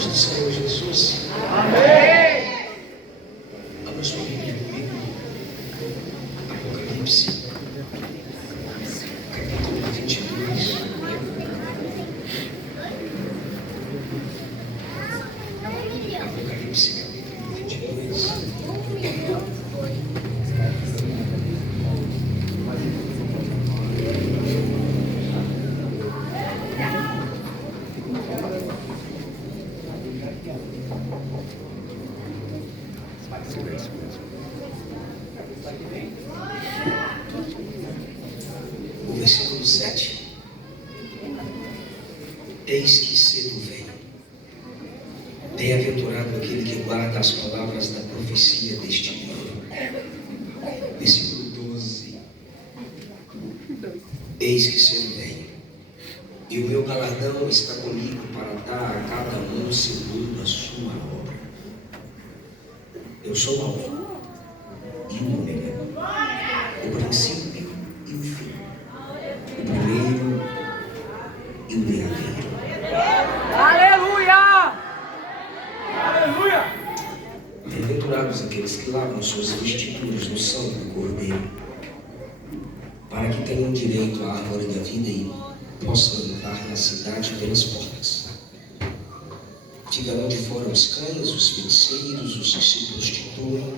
servos do Senhor Jesus. Amém. Abra sua Bíblia comigo. Apocalipse, capítulo 22. Apocalipse, capítulo 22. O versículo 7. Eis que cedo venho. Bem-aventurado aquele que guarda as palavras da profecia deste livro. Versículo 12. Eis que cedo venho, e o meu galardão está comigo para dar a cada um segundo a sua obra. Eu sou o Alfa e o Ômega, o princípio e o fim, o primeiro e o derradeiro. Aleluia! Aleluia! Bem-aventurados aqueles que lavam suas vestiduras no sangue do Cordeiro, para que tenham direito à árvore da vida e possam entrar na cidade pelas portas. Ficarão de fora os cães, os feiticeiros, os que se prostituem,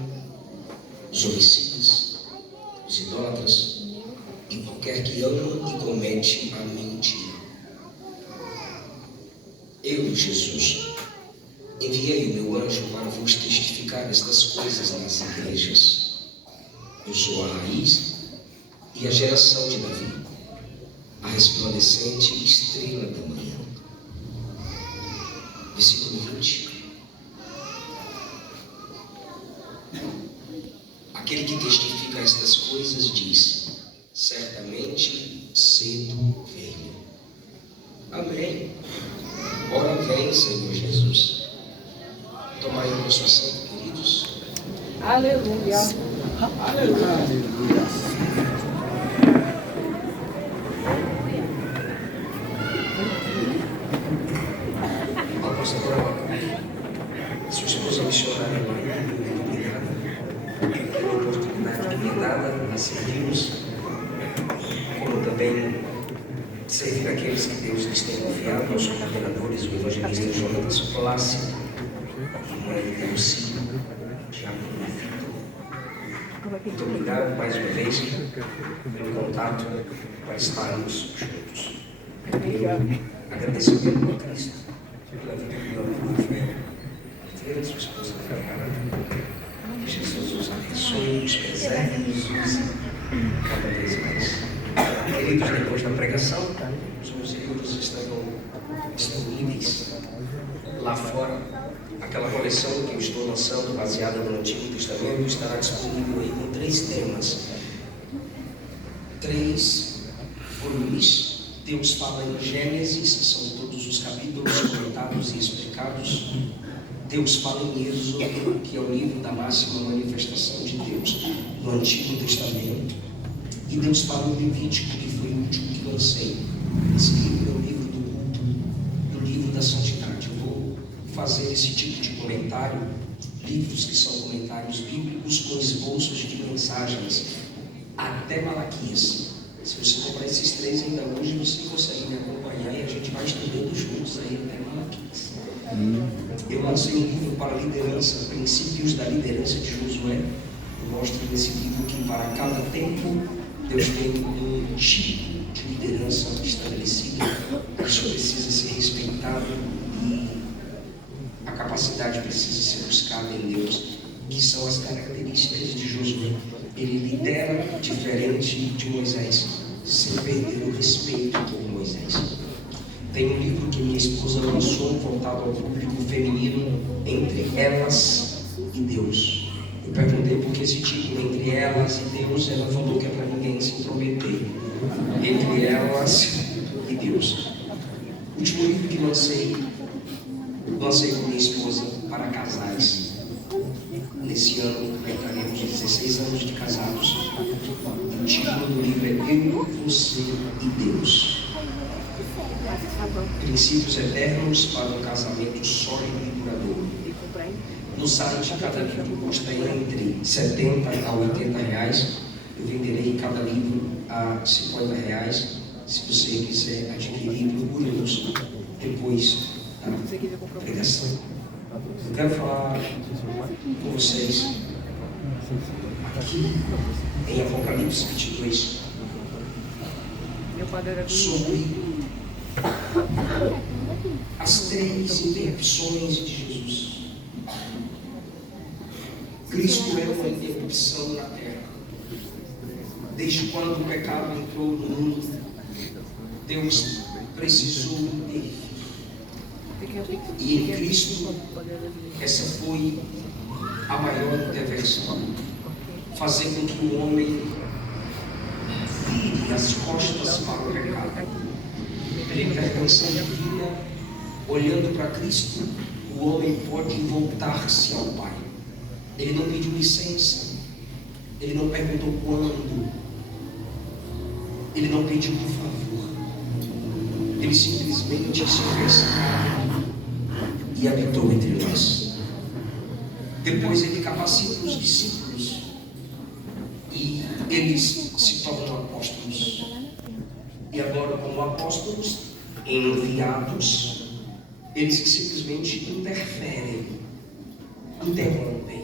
os homicidas, os idólatras e qualquer que ama e comete a mentira. Eu, Jesus, enviei o meu anjo para vos testificar estas coisas nas igrejas. Eu sou a raiz e a geração de Davi, a resplandecente estrela da manhã. Versículo 20. Aquele que testifica estas coisas diz: certamente cedo venho. Amém. Ora vem, Senhor Jesus. Tomai a vossa ação, queridos. Aleluia! Aleluia! Sua esposa missionária Maria, muito obrigada pela oportunidade que me é dada a servi-los, como também servir aqueles que Deus lhes tem confiado, aos coordenadores, o evangelista Jonas Plácio, a mãe Delci, Tiago Vitor. Muito obrigado mais uma vez pelo contato para estarmos juntos. Eu agradeço pelo Cristo, pela vida do meu amigo Rafael, sua esposa Fernanda. Que Jesus os abençoe, os preserve e os use cada vez mais. Queridos, depois da pregação, os meus livros estarão disponíveis lá fora. Aquela coleção que eu estou lançando, baseada no Antigo Testamento, estará disponível aí com 3 temas. 3 volumes. Deus fala em Gênesis, são todos os capítulos comentados e explicados. Deus fala em Êxodo, que é o livro da máxima manifestação de Deus no Antigo Testamento. E Deus fala em Levítico, que foi o último que lancei. Esse livro é o livro do culto, do livro da santidade. Eu vou fazer esse tipo de comentário, livros que são comentários bíblicos com esboços de mensagens, até Malaquias. Se você comprar esses 3 ainda hoje, você consegue me acompanhar e a gente vai estudando juntos aí até Malaquias. Eu lancei um livro para liderança, Princípios da Liderança de Josué. Eu mostro nesse livro que para cada tempo Deus tem um tipo de liderança estabelecida. Isso precisa ser respeitado e a capacidade precisa ser buscada em Deus, que são as características de Josué. Ele lidera diferente de Moisés, sem perder o respeito por Moisés. Tem um livro que minha esposa lançou, voltado ao público feminino, Entre Elas e Deus. Eu perguntei por que esse título, Entre Elas e Deus. Ela falou que é para ninguém se intrometer. Entre Elas e Deus. O último livro que lancei com minha esposa para casais. Nesse ano completaremos 16 anos de casados. O título do livro é Eu, Você e Deus. Princípios eternos para um casamento sólido e duradouro. No site, cada livro custa entre 70 a 80 reais. Eu venderei cada livro a 50 reais. Se você quiser adquirir, procure-nos depois da pregação. Eu quero falar com vocês aqui em Apocalipse 22 sobre as 3 interrupções de Jesus. Cristo é uma interrupção na terra. Desde quando o pecado entrou no mundo, Deus precisou intervir. E em Cristo, essa foi a maior intervenção. Fazer com que o homem vire as costas para o pecado. Pela intervenção divina, olhando para Cristo, o homem pode voltar-se ao Pai. Ele não pediu licença, ele não perguntou quando, ele não pediu por favor, ele simplesmente se fez carne e habitou entre nós. Depois ele capacita os discípulos e eles se tornam apóstolos. E agora, como apóstolos enviados, eles simplesmente interferem, interrompem,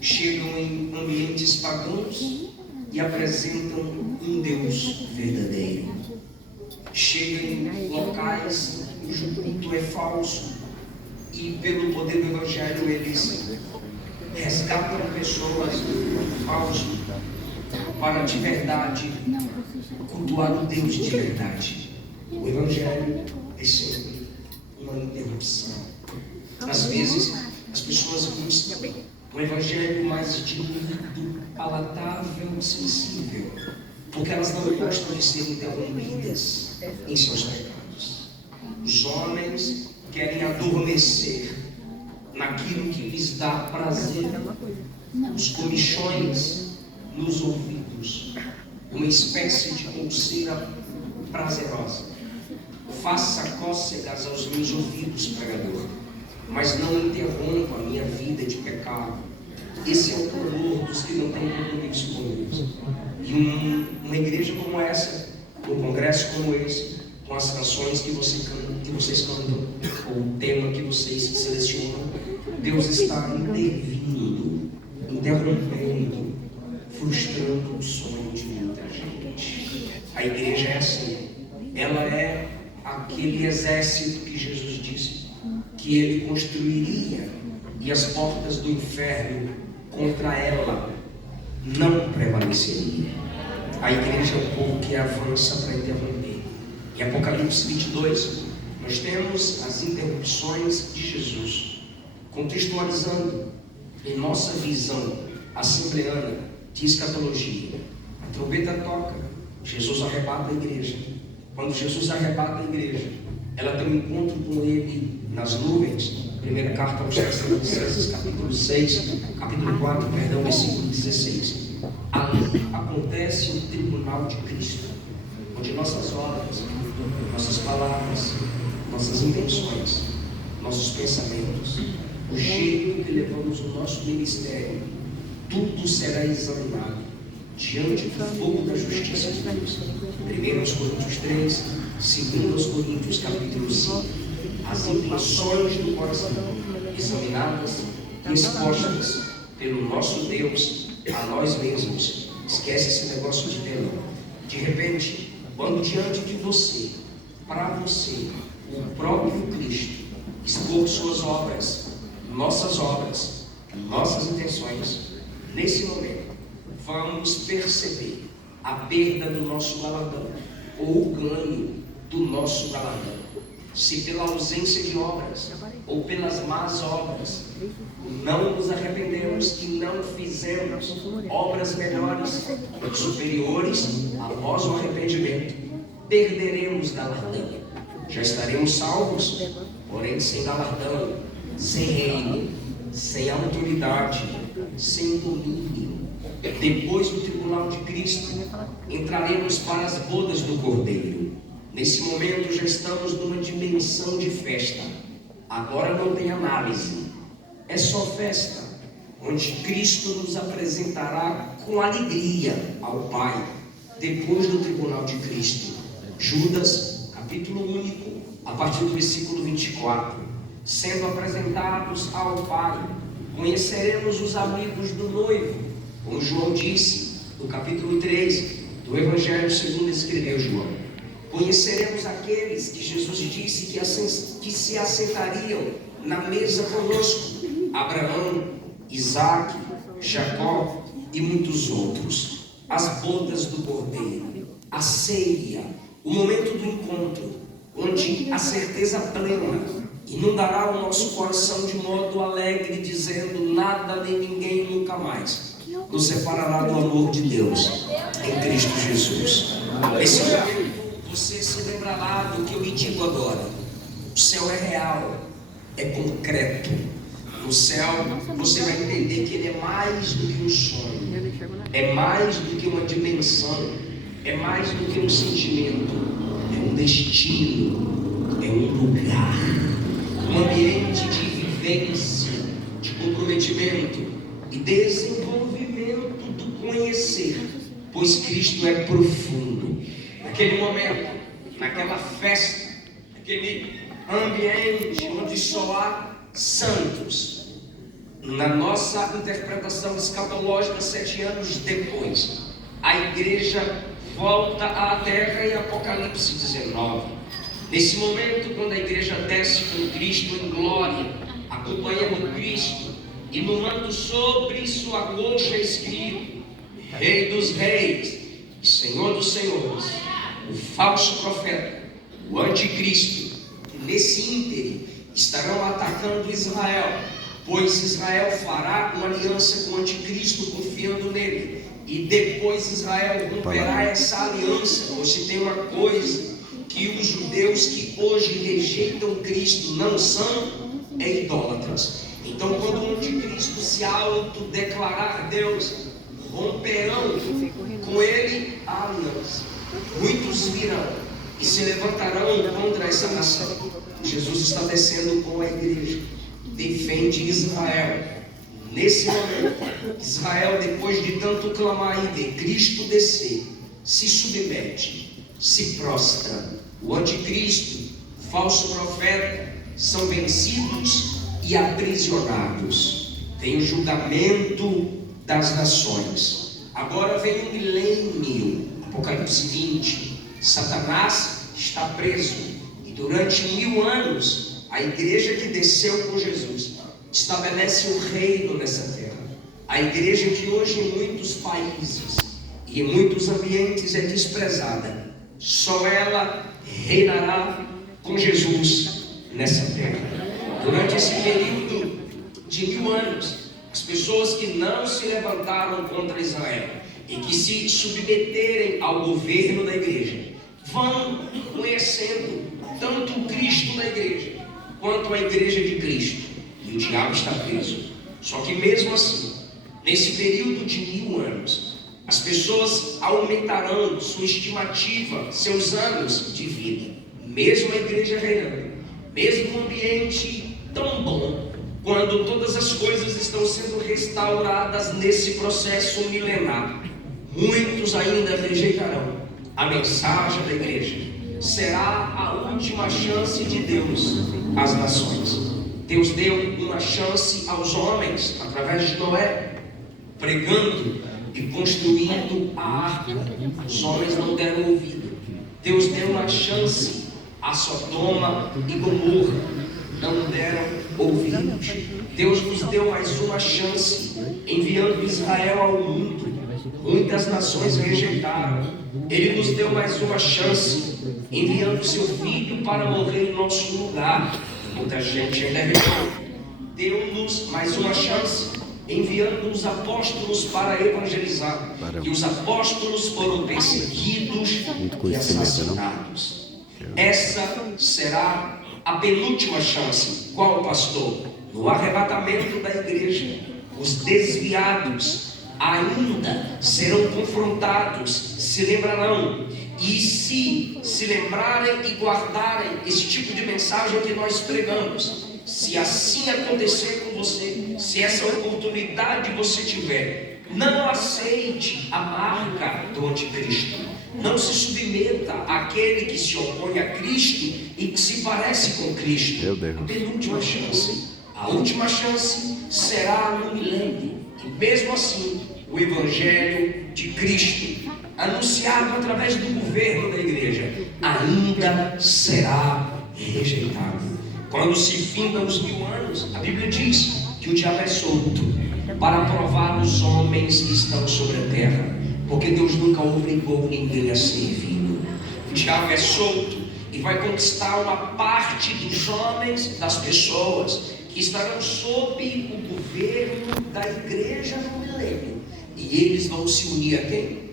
chegam em ambientes pagãos e apresentam um Deus verdadeiro. Chegam em locais cujo culto é falso e, pelo poder do Evangelho, eles resgatam pessoas do falso para de verdade cultuar o Deus de verdade. O Evangelho é sempre uma interrupção. Às vezes, as pessoas buscam um Evangelho mais diluído, palatável, sensível, porque elas não gostam de ser interrompidas em seus pecados. Os homens querem adormecer naquilo que lhes dá prazer, os comichões nos ouvidos, uma espécie de pulseira prazerosa. Faça cócegas aos meus ouvidos, pregador, mas não interrompa a minha vida de pecado. Esse é o clamor dos que não têm compromisso com Deus. E uma igreja como essa, um congresso como esse, com as canções que vocês cantam, ou o tema que vocês selecionam, Deus está intervindo, interrompendo, frustrando o sonho de muita gente. A igreja é assim. Ela é aquele exército que Jesus disse que ele construiria, e as portas do inferno contra ela não prevaleceriam. A igreja é o povo que avança para interromper. Em Apocalipse 22, nós temos as interrupções de Jesus, contextualizando em nossa visão assembleana de escatologia. A trombeta toca, Jesus arrebata a igreja. Quando Jesus arrebata a igreja, ela tem um encontro com ele nas nuvens. Primeira carta aos Tessalonicenses, capítulo 4, versículo 16. Ali acontece o tribunal de Cristo, onde nossas obras, nossas palavras, nossas intenções, nossos pensamentos, o jeito que levamos o nosso ministério, tudo será examinado diante do fogo da justiça de Deus. 1 Coríntios 3, 2 Coríntios capítulo 5. As intenções do coração, examinadas e expostas pelo nosso Deus a nós mesmos. Esquece esse negócio de telão. De repente, quando diante de você, para você, o próprio Cristo expor suas obras, nossas intenções, nesse momento, vamos perceber a perda do nosso galardão, ou o ganho do nosso galardão. Se pela ausência de obras, ou pelas más obras, não nos arrependemos e não fizemos obras melhores, superiores a vosso arrependimento, perderemos galardão. Já estaremos salvos, porém sem galardão, sem reino, sem autoridade, sem domínio. Depois do tribunal de Cristo, entraremos para as bodas do Cordeiro. Nesse momento já estamos numa dimensão de festa. Agora não tem análise, é só festa, onde Cristo nos apresentará com alegria ao Pai, depois do tribunal de Cristo. Judas, capítulo único, a partir do versículo 24. Sendo apresentados ao Pai, conheceremos os amigos do noivo, como João disse, no capítulo 3 do Evangelho segundo escreveu João. Conheceremos aqueles que Jesus disse que se assentariam na mesa conosco: Abraão, Isaac, Jacó e muitos outros. As bodas do Cordeiro, a ceia, o momento do encontro, onde a certeza plena inundará o nosso coração de modo alegre, dizendo: nada nem ninguém nunca mais nos separará do amor de Deus em Cristo Jesus. Nesse momento você se lembrará do que eu lhe digo agora. O céu é real, é concreto. No céu você vai entender que ele é mais do que um sonho, é mais do que uma dimensão, é mais do que um sentimento, é um destino, é um lugar, um ambiente de vivência, de comprometimento e desenvolvimento do conhecer, pois Cristo é profundo. Naquele momento, naquela festa, naquele ambiente onde só há santos, na nossa interpretação escatológica, 7 anos depois, a igreja volta à terra em Apocalipse 19. Nesse momento, quando a igreja desce com Cristo em glória, acompanhando Cristo, e no manto sobre sua coxa escrito: Rei dos Reis e Senhor dos Senhores, o falso profeta, o anticristo, que nesse ínterim estarão atacando Israel, pois Israel fará uma aliança com o anticristo confiando nele, e depois Israel romperá essa aliança. Ou se tem uma coisa que os judeus que hoje rejeitam Cristo não são, é idólatras. Então, quando o anticristo se autodeclarar Deus, romperão com ele a aliança. Muitos virão e se levantarão contra essa nação. Jesus está descendo com a igreja, defende Israel. Nesse momento, Israel, depois de tanto clamar e ver Cristo descer, se submete, se prostra. O anticristo, o falso profeta, são vencidos e aprisionados. Vem o julgamento das nações. Agora vem o milênio, Apocalipse 20. Satanás está preso, e durante 1000 anos a igreja que desceu com Jesus estabelece um reino nessa terra. A igreja que hoje em muitos países e em muitos ambientes é desprezada, só ela reinará com Jesus nessa terra. Durante esse período de 1000 anos, as pessoas que não se levantaram contra Israel e que se submeterem ao governo da igreja vão conhecendo tanto o Cristo da igreja quanto a igreja de Cristo, e o diabo está preso. Só que mesmo assim, nesse período de 1000 anos, as pessoas aumentarão sua estimativa, seus anos de vida, mesmo a igreja reinando, mesmo um ambiente tão bom, quando todas as coisas estão sendo restauradas nesse processo milenar, muitos ainda rejeitarão a mensagem da igreja. Será a última chance de Deus às nações. Deus deu uma chance aos homens através de Noé, pregando e construindo a arca. Os homens não deram ouvido. Deus deu uma chance a Sodoma e Gomorra, não deram ouvidos. Deus nos deu mais uma chance, enviando Israel ao mundo. Muitas nações rejeitaram. Ele nos deu mais uma chance, enviando seu filho para morrer em nosso lugar. Muita gente ainda rejeitou. Deu-nos mais uma chance, enviando os apóstolos para evangelizar. E os apóstolos foram perseguidos e assassinados. Essa será a penúltima chance. Qual, pastor? No arrebatamento da igreja, os desviados ainda serão confrontados, se lembrarão e se lembrarem e guardarem esse tipo de mensagem que nós pregamos, se assim acontecer com você, se essa oportunidade você tiver, não aceite a marca do anticristo. Não se submeta àquele que se opõe a Cristo e que se parece com Cristo. Meu Deus. A penúltima chance, a última chance será no milênio. E mesmo assim, o Evangelho de Cristo, anunciado através do governo da igreja, ainda será rejeitado. Quando se findam os 1000 anos, a Bíblia diz que o diabo é solto para provar os homens que estão sobre a terra, porque Deus nunca obrigou ninguém a servi-lo. O diabo é solto e vai conquistar uma parte dos homens, das pessoas que estarão sob o governo da igreja no milênio, e eles vão se unir a quem?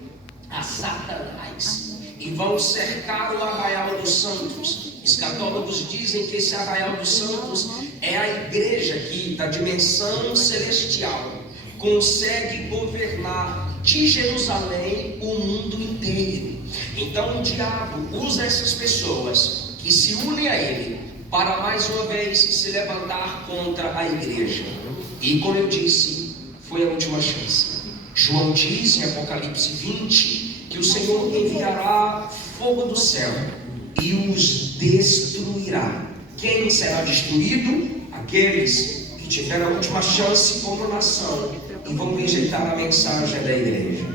A Satanás, e vão cercar o arraial dos santos. Escatólogos dizem que esse arraial dos santos é a igreja que, da dimensão celestial, consegue governar de Jerusalém o mundo inteiro. Então o diabo usa essas pessoas que se unem a ele para mais uma vez se levantar contra a igreja. E como eu disse, foi a última chance. João diz em Apocalipse 20 que o Senhor enviará fogo do céu e os destruirá. Quem será destruído? Aqueles que tiveram a última chance como nação e vão rejeitar a mensagem da igreja.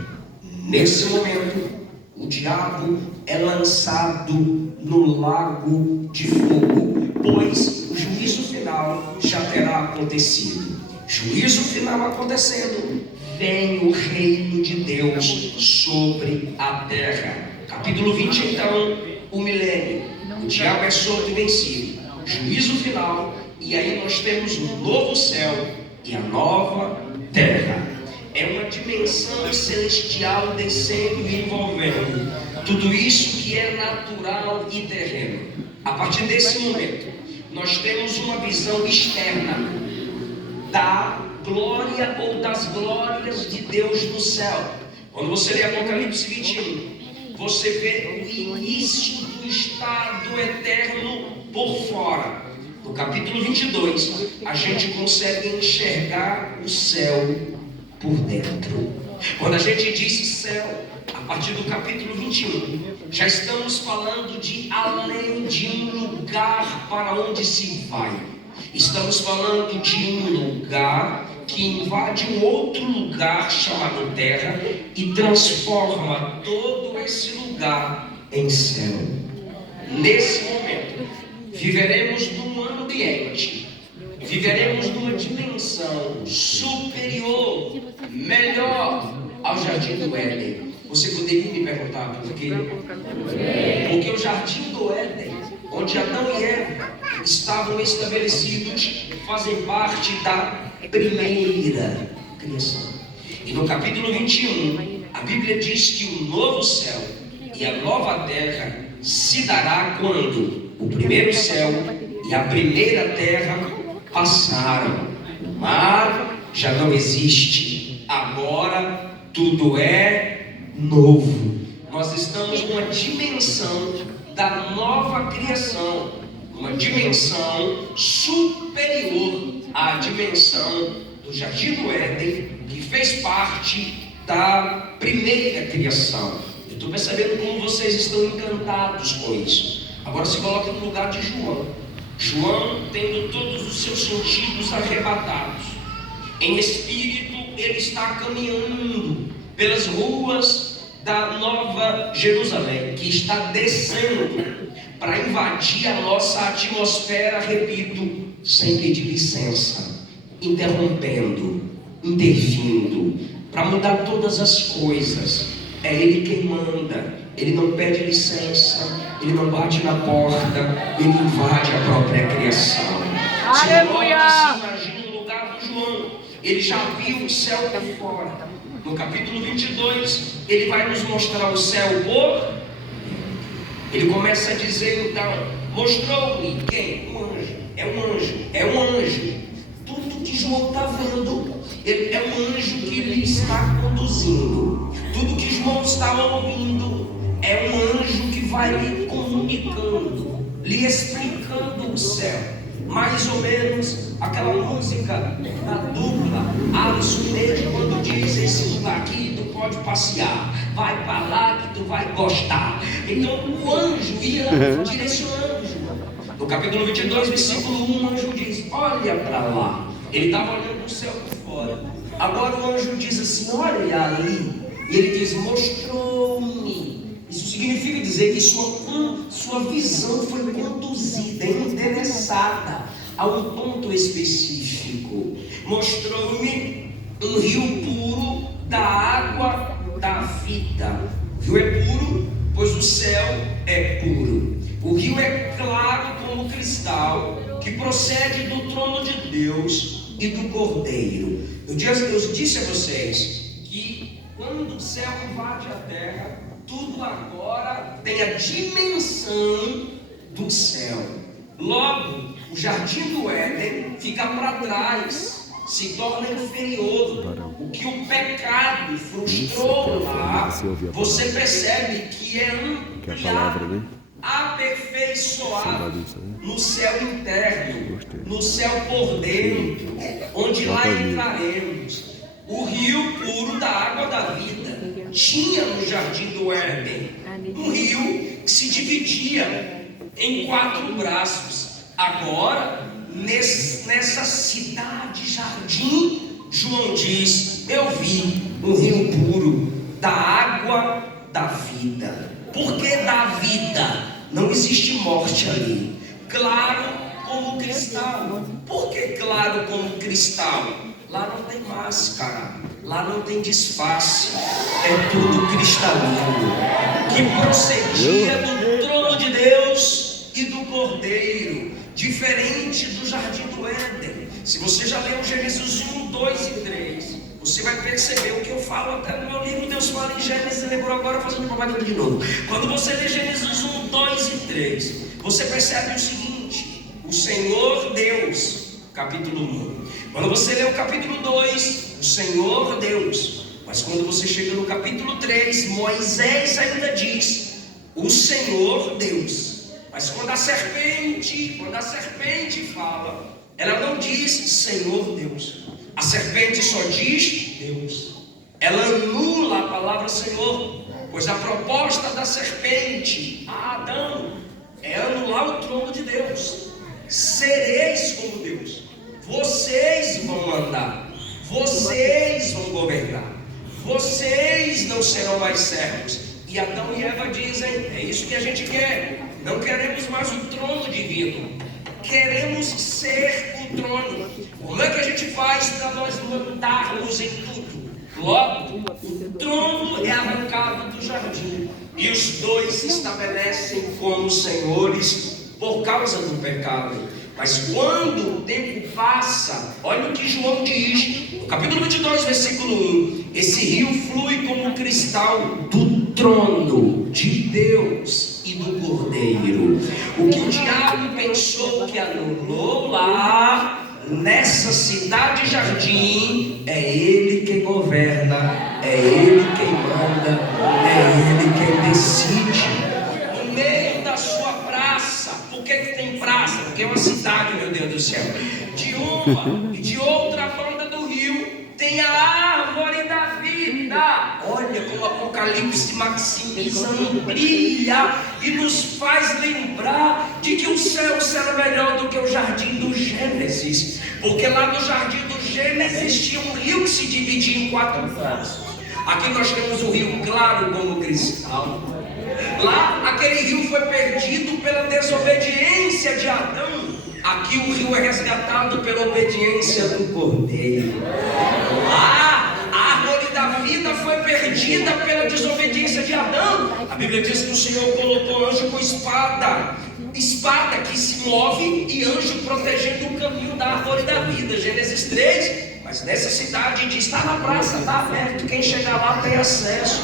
Nesse momento, o diabo é lançado no lago de fogo, pois o juízo final já terá acontecido. Juízo final acontecendo, vem o reino de Deus sobre a terra. Capítulo 20, então, o milênio. O diabo é solto e vencido. Juízo final, e aí nós temos um novo céu e a nova terra. É uma dimensão celestial descendo e envolvendo tudo isso que é natural e terreno. A partir desse momento, nós temos uma visão externa da glória ou das glórias de Deus no céu. Quando você lê Apocalipse 21, você vê o início do estado eterno por fora. No capítulo 22, a gente consegue enxergar o céu por dentro. Quando a gente diz céu, a partir do capítulo 21, já estamos falando de além de um lugar para onde se vai. Estamos falando de um lugar que invade um outro lugar chamado terra e transforma todo esse lugar em céu. Nesse momento, viveremos num ambiente, viveremos numa dimensão superior, melhor ao Jardim do Éden. Você poderia me perguntar por quê? Porque o Jardim do Éden, onde Adão e Eva estavam estabelecidos, fazem parte da primeira criação. E no capítulo 21, a Bíblia diz que o novo céu e a nova terra se dará quando o primeiro céu e a primeira terra passaram. O mar já não existe, agora tudo é novo. Nós estamos numa dimensão da nova criação, uma dimensão superior à dimensão do Jardim do Éden, que fez parte da primeira criação. Eu estou percebendo como vocês estão encantados com isso. Agora se coloque no lugar de João. João, tendo todos os seus sentidos arrebatados, em espírito ele está caminhando pelas ruas da Nova Jerusalém, que está descendo para invadir a nossa atmosfera, repito, sem pedir licença, interrompendo, intervindo, para mudar todas as coisas. É Ele quem manda, Ele não pede licença, Ele não bate na porta, Ele invade a própria criação. Aleluia! Se imagina no lugar do João, ele já viu o céu por fora. No capítulo 22, ele vai nos mostrar o céu por... Ele começa a dizer então, mostrou-me quem? Um anjo, é um anjo, é um anjo. Tudo que João está vendo, é um anjo que lhe está conduzindo. Tudo que João está ouvindo, é é um anjo que vai lhe comunicando, lhe explicando o céu. Mais ou menos aquela música da dupla Alisson Nejo, quando diz: esse lugar aqui tu pode passear, vai para lá que tu vai gostar. Então o anjo ia direcionando. No capítulo 22, versículo 1, o anjo diz: olha para lá. Ele estava olhando o céu por fora. Agora o anjo diz assim: olha ali. E ele diz: mostrou-me. Isso significa dizer que sua visão foi conduzida, endereçada a um ponto específico. Mostrou-me um rio puro da água da vida. O rio é puro, pois o céu é puro. O rio é claro como cristal, que procede do trono de Deus e do Cordeiro. Eu disse a vocês que quando o céu invade a terra, tudo agora tem a dimensão do céu. Logo, o jardim do Éden fica para trás, se torna inferior. O que o pecado frustrou lá, você percebe que é ampliado, aperfeiçoado no céu interno, no céu por dentro, onde lá entraremos. O rio puro da água da vida tinha no jardim do Éden um rio que se dividia em 4 braços. Agora, nessa cidade jardim, João diz: eu vi um rio puro da água da vida. Por que da vida? Não existe morte ali. Claro como cristal. Por que claro como cristal? Lá não tem máscara, lá não tem disfarce, é tudo cristalino, que procedia do trono de Deus e do Cordeiro, diferente do jardim do Éden. Se você já leu Gênesis 1, 2 e 3, você vai perceber o que eu falo até no meu livro. Deus fala em Gênesis, lembrou agora fazendo propaganda de novo. Quando você lê Gênesis 1, 2 e 3, você percebe o seguinte: o Senhor Deus, capítulo 1. Quando você lê o capítulo 2, o Senhor Deus. Mas quando você chega no capítulo 3, Moisés ainda diz: o Senhor Deus. Mas quando a serpente fala, ela não diz Senhor Deus. A serpente só diz Deus. Ela anula a palavra Senhor, pois a proposta da serpente a Adão é anular o trono de Deus. Sereis como Deus. Vocês vão mandar, vocês vão governar, vocês não serão mais servos. E Adão e Eva dizem: é isso que a gente quer. Não queremos mais o trono divino, queremos ser o trono. Como é que a gente faz para nós mandarmos em tudo? Logo, o trono é arrancado do jardim e os dois se estabelecem como senhores por causa do pecado. Mas quando o tempo passa, olha o que João diz, no capítulo 22, versículo 1: esse rio flui como um cristal do trono de Deus e do Cordeiro. O que o diabo pensou que anulou lá, nessa cidade jardim, é ele quem governa, é ele quem manda, é ele quem decide. No meio da sua praça, por que tem praça? Porque é uma cidade, meu Deus do céu. De uma e de outra banda do rio tem a árvore da vida. Olha como o Apocalipse maximiza, amplia e nos faz lembrar de que o céu será melhor do que o jardim do Gênesis. Porque lá no jardim do Gênesis tinha um rio que se dividia em 4 braços. Aqui nós temos um rio claro como cristal. Lá aquele rio foi perdido pela desobediência de Adão. Aqui o rio é resgatado pela obediência do Cordeiro. Lá a árvore da vida foi perdida pela desobediência de Adão. A Bíblia diz que o Senhor colocou anjo com espada que se move, e anjo protegendo o caminho da árvore da vida. Gênesis 3. Mas nessa cidade diz: está na praça, está aberto, quem chegar lá tem acesso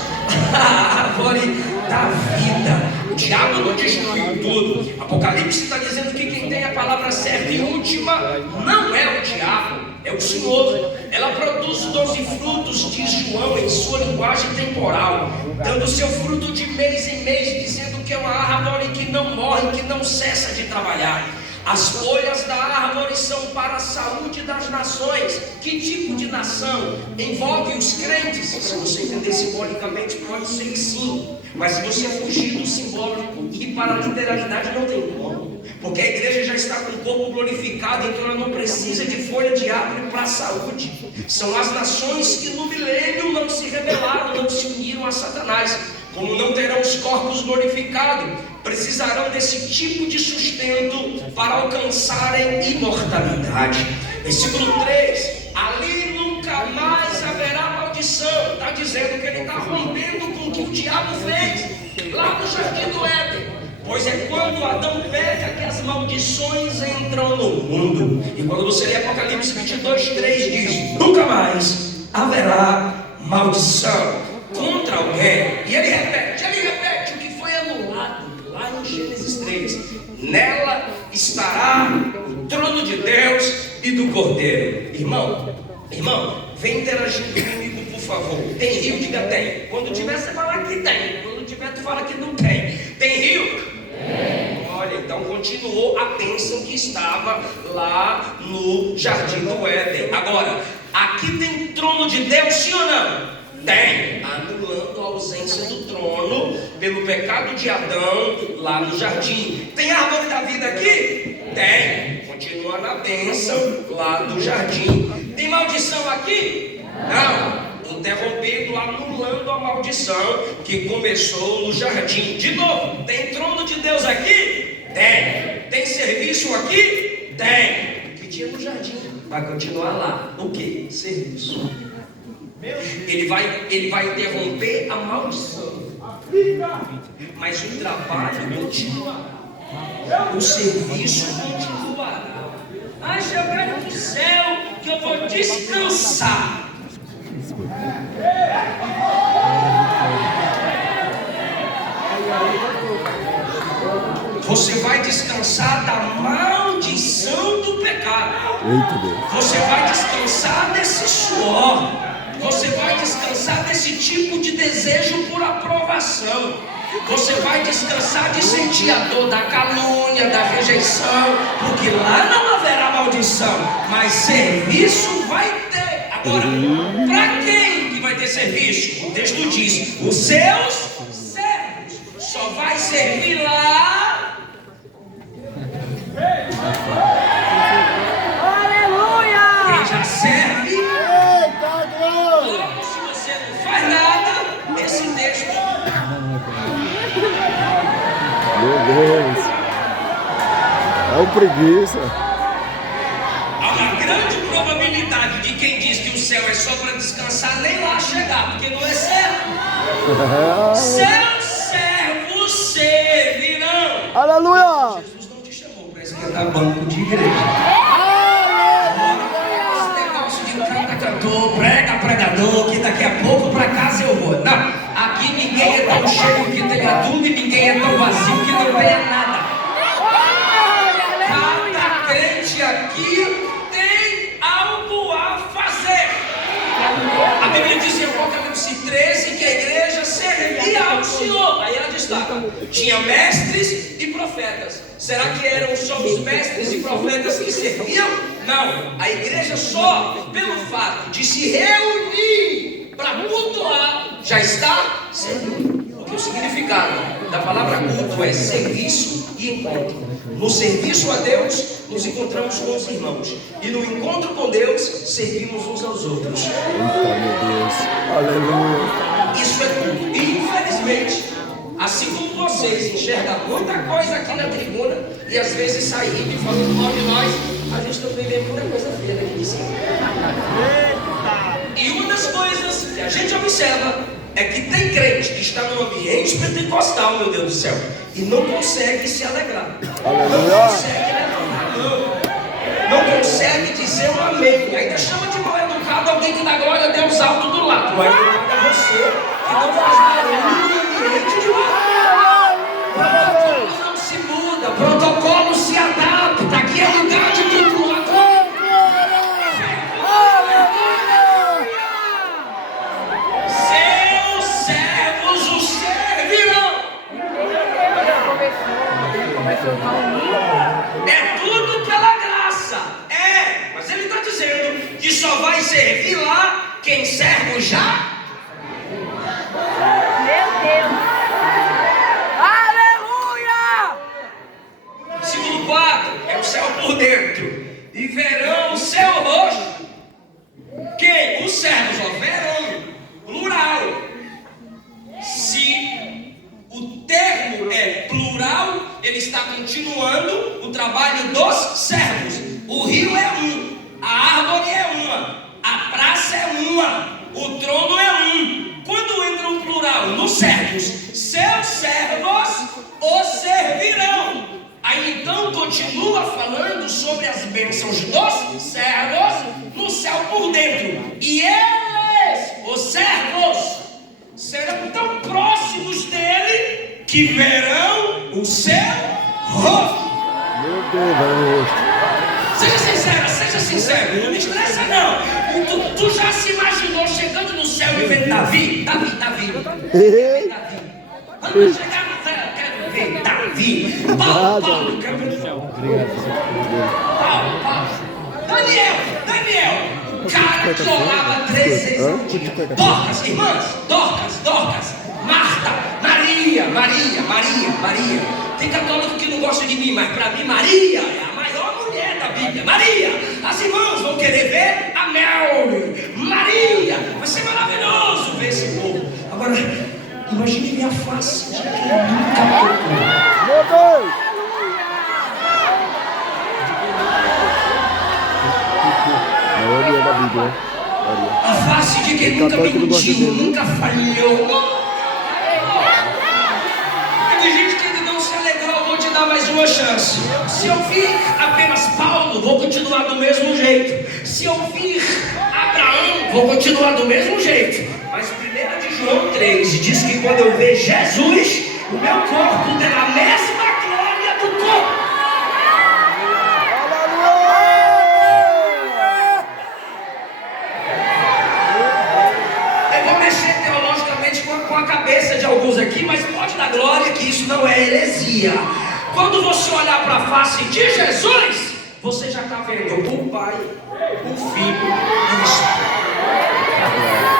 à árvore da vida. O diabo não destruiu tudo. Apocalipse está dizendo que quem tem a palavra certa e última não é o diabo, é o Senhor. Ela produz 12 frutos, diz João, em sua linguagem temporal, dando seu fruto de mês em mês, dizendo que é uma árvore que não morre, que não cessa de trabalhar. As folhas da árvore são para a saúde das nações. Que tipo de nação? Envolve os crentes? Se você entender simbolicamente, pode ser que sim. Mas se você fugir do simbólico e ir para a literalidade, não tem como. Porque a igreja já está com o corpo glorificado, então ela não precisa de folha de árvore para a saúde. São as nações que no milênio não se rebelaram, não se uniram a Satanás. Como não terão os corpos glorificados, precisarão desse tipo de sustento para alcançarem imortalidade. Versículo 3: ali nunca mais haverá maldição. Está dizendo que ele está rompendo com o que o diabo fez lá no Jardim do Éden. Pois é quando Adão peca que as maldições entram no mundo. E quando você lê Apocalipse 22:3 diz: nunca mais haverá maldição contra alguém. E ele repete o que foi anulado lá em Gênesis 3. Nela estará o trono de Deus e do Cordeiro. Irmão, vem interagindo comigo, por favor. Tem rio? Diga tem. Quando tiver, você fala que tem. Quando tiver, tu fala que não tem. Tem rio? Olha, então continuou a bênção que estava lá no Jardim do Éden. Agora, aqui tem trono de Deus, sim ou não? Tem, anulando a ausência do trono pelo pecado de Adão lá no jardim. Tem árvore da vida aqui? Tem, continuando a bênção lá do jardim. Tem maldição aqui? Não, interrompendo, anulando a maldição que começou no jardim. De novo, tem trono de Deus aqui? Tem. Tem serviço aqui? Tem. Que tinha no jardim, vai continuar lá. O que? Serviço. Ele vai interromper a maldição, mas o trabalho continuará, o serviço continuará. Mas eu quero para o céu que eu vou descansar. Você vai descansar da maldição do pecado. Você vai descansar desse suor. Você vai descansar desse tipo de desejo por aprovação. Você vai descansar de sentir a dor da calúnia, da rejeição, porque lá não haverá maldição, mas serviço vai ter. Agora, para quem que vai ter serviço? O texto diz: os seus servos. Só vai servir lá. Aleluia! Quem já serve. Faz nada, esse texto. Meu Deus, é o preguiça. Há uma grande probabilidade de quem diz que o céu é só para descansar nem lá chegar, porque não é servo. Seus servos servirão. Aleluia! Jesus não te chamou para esquentar banco de igreja. Cantor, pregador, que daqui a pouco para casa eu vou. Não, aqui ninguém é tão cheio que tenha tudo e ninguém é tão vazio que não tenha nada. Cada crente aqui tem algo a fazer. A Bíblia diz em Apocalipse 13 que a igreja servia ao Senhor. Aí ela destaca: tinha mestres e profetas. Será que eram só os mestres e profetas que serviam? Não, a igreja só pelo fato de se reunir para cultuar já está servindo. Porque o significado da palavra culto é serviço e encontro. No serviço a Deus, nos encontramos com os irmãos. E no encontro com Deus, servimos uns aos outros. Eita, meu Deus, aleluia. Isso é tudo. E infelizmente, assim como vocês enxergam muita coisa aqui na tribuna e às vezes saindo e falando mal de nós, a gente também vê muita coisa feia daqui de cima. E uma das coisas que a gente observa é que tem crente que está no ambiente pentecostal, meu Deus do céu, e não consegue se alegrar. Não consegue levantar a mão. Não consegue dizer um amém. Ainda chama de mal educado alguém que dá glória a Deus alto do lado. Aí é você que não faz barulho no ambiente de lá. Protocolo não se muda, protocolo se adapta. Aqui é lugar de cultuar. É tudo pela graça. Mas ele está dizendo que só vai servir lá quem serve já. Meu Deus. Aleluia! Segundo quadro é o céu por dentro. E verão o seu rosto. Quem? Os servos, verão. Plural. Se o termo é plural, ele está continuando o trabalho dos servos. O rio é um, a árvore é uma, a praça é uma, o trono é um. Quando entra o plural nos servos, seus servos o servirão. Aí então continua falando sobre as bênçãos dos servos no céu por dentro. E eles, os servos, serão tão próximos dele que verão o seu rosto. Meu Deus, vai no rosto. Seja sincero, não me estressa não. Tu já se imaginou chegando no céu e vendo Davi? Davi. Quando chegar no céu, eu quero ver Davi. Paulo, quero ver Paulo. Daniel, o cara que orava 3 vezes ao dia. Dorcas, irmãs, Dorcas, Marta, Maria. Tem católico que não gosta de mim, mas para mim Maria é a maior mulher da Bíblia. Maria, as irmãs vão querer ver a Mel. Maria, vai ser maravilhoso ver esse povo. Agora, imagine ver a face de quem nunca tocou. Meu Deus! Maria da Bíblia. A face de quem nunca mentiu, nunca falhou. Tem gente que ainda não se alegrou, vou te dar mais uma chance. Se eu vir apenas Paulo, vou continuar do mesmo jeito. Se eu vir Abraão, vou continuar do mesmo jeito. Mas 1 de João 3 diz que quando eu ver Jesus, o meu corpo terá a mesma glória do corpo. Com a cabeça de alguns aqui, mas pode dar glória que isso não é heresia. Quando você olhar para a face de Jesus, você já está vendo o Pai, o Filho e o Espírito.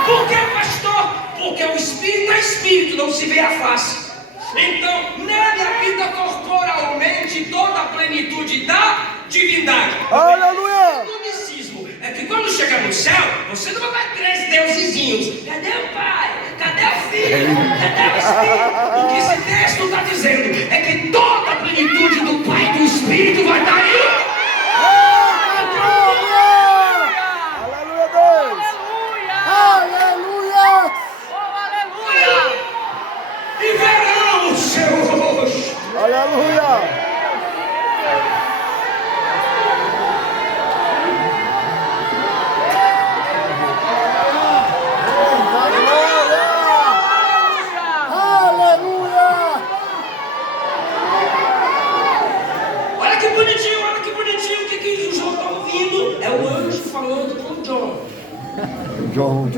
Por que, pastor? Porque o Espírito é Espírito, não se vê a face. Então, nele habita corporalmente toda a plenitude da divindade. Aleluia! É que quando chegar no céu, você não vai ter três deusezinhos. Cadê o Pai? Cadê o Filho? Cadê o Espírito? O que esse texto está dizendo é que toda a plenitude do Pai e do Espírito vai estar aí. Aleluia, Deus! Aleluia! E verão o seu rosto. Aleluia! João,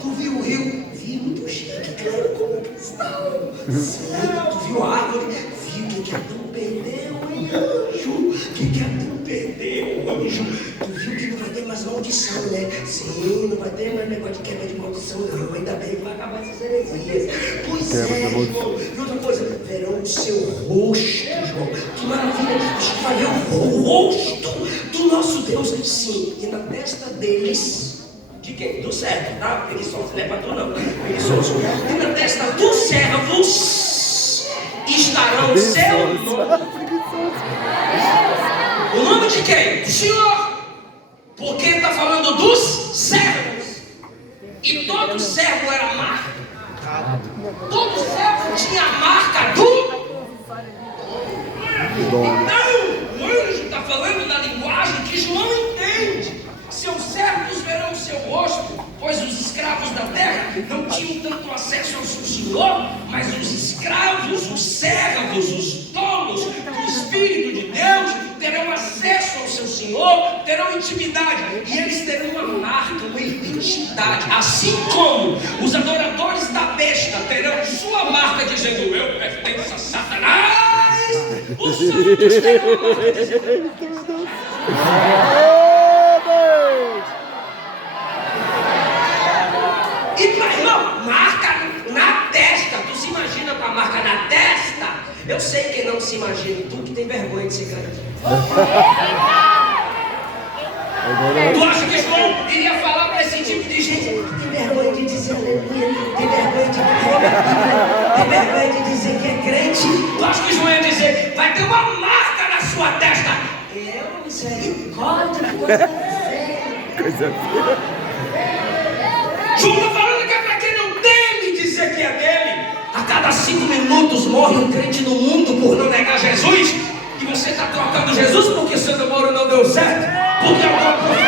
tu viu o rio? Vi, muito chique, claro, como cristal. Sim, tu viu a árvore? Vi, o que Adão perdeu, hein, anjo? O que Adão perdeu, anjo? Tu viu que não vai ter mais maldição, né? Sim, não vai ter mais negócio de quebra de maldição, não. Ainda bem que vai acabar essas heresias. Pois é, João. E outra coisa, verão o seu rosto, João. Que maravilha, a gente vai ver o rosto do nosso Deus. Sim, e na testa deles. De quem? Do servo, tá? Preguiçoso, não é para tu não. Preguiçoso. E na testa dos servos estarão o seu nome. O nome de quem? Do Senhor. Porque está falando dos servos. E todo servo era marca. Todo servo tinha a marca do. Então, o anjo está falando da linguagem que João entende. Seus servos verão o seu rosto, pois os escravos da terra não tinham tanto acesso ao seu Senhor, mas os escravos, os servos, os tolos do Espírito de Deus terão acesso ao seu Senhor, terão intimidade, e eles terão uma marca, uma identidade, assim como os adoradores da besta terão sua marca dizendo: eu pertenço a Satanás. Os santos têm uma marca de Deus. E, irmão, marca na testa. Tu se imagina com a marca na testa? Eu sei que não se imagina. Tu que tem vergonha de ser crente. Tu acha que João iria falar para esse tipo de gente? Tem vergonha de dizer aleluia, tem vergonha de carregar Bíblia, tem vergonha de dizer que é crente. Tu acha que João ia dizer, vai ter uma marca na sua testa? Eu, misericórdia, coisa feia. João está falando que é para quem não teme dizer que é dele. A cada 5 minutos morre um crente no mundo por não negar Jesus. E você está trocando Jesus porque seu namoro não deu certo? Porque alguma